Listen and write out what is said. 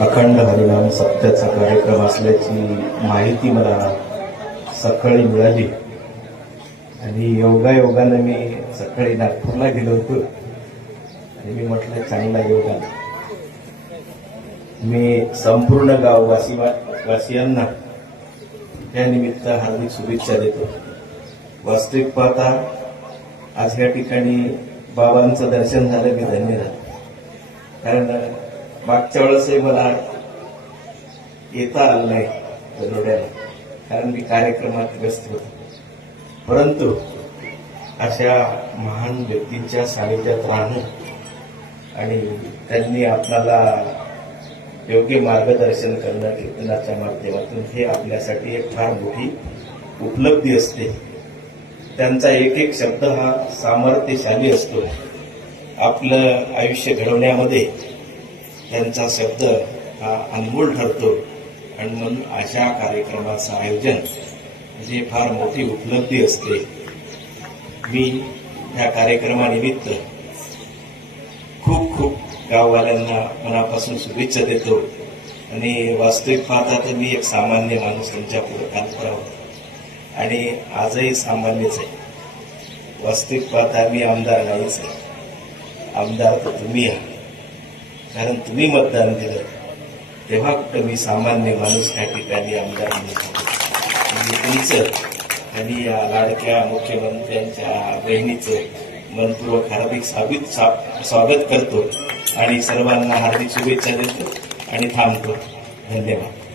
अखंड हरिनाम सप्त्याचा कार्यक्रम असल्याची माहिती मला सकाळी मिळाली आणि योगायोगानं मी सकाळी नागपूरला गेलो होतो आणि मी म्हटलं चांगला योग आला. मी संपूर्ण गाववासियांना या निमित्त हार्दिक शुभेच्छा देतो. वास्तविक पाहता आज या ठिकाणी बाबांचं दर्शन झालं, मी धन्य झालो. कारण मागच्या वेळेसही मला येता आलं नाही जलोड्याला, कारण मी कार्यक्रमात व्यस्त होतो. परंतु अशा महान व्यक्तींच्या सानिध्यात राहणं आणि त्यांनी आपल्याला योग्य मार्गदर्शन करणं कीर्तनाच्या माध्यमातून हे आपल्यासाठी एक फार मोठी उपलब्धी असते. त्यांचा एक एक शब्द हा सामर्थ्यशाली असतो. आपलं आयुष्य घडवण्यामध्ये त्यांचा शब्द हा अनमोल ठरतो आणि म्हणून अशा कार्यक्रमाचं आयोजन म्हणजे फार मोठी उपलब्धी असते. मी या कार्यक्रमानिमित्त खूप खूप गाववाल्यांना मनापासून शुभेच्छा देतो. आणि वास्तविक पाहता तर मी एक सामान्य माणूस तुमच्या पुढे कालपरा होतो आणि आजही सामान्यच आहे. वास्तविक पाहता मी आमदार नाहीच आहे. आमदार तर तुम्ही आहात, कारण तुम्ही मतदान दिलं तेव्हा कुठं मी सामान्य माणूस त्या ठिकाणी आमदार म्हणून तुमचं आणि या लाडक्या मुख्यमंत्र्यांच्या बहिणीचं मनपूर्वक हार्दिक स्वागत करतो आणि सर्वांना हार्दिक शुभेच्छा देतो आणि थांबतो. धन्यवाद.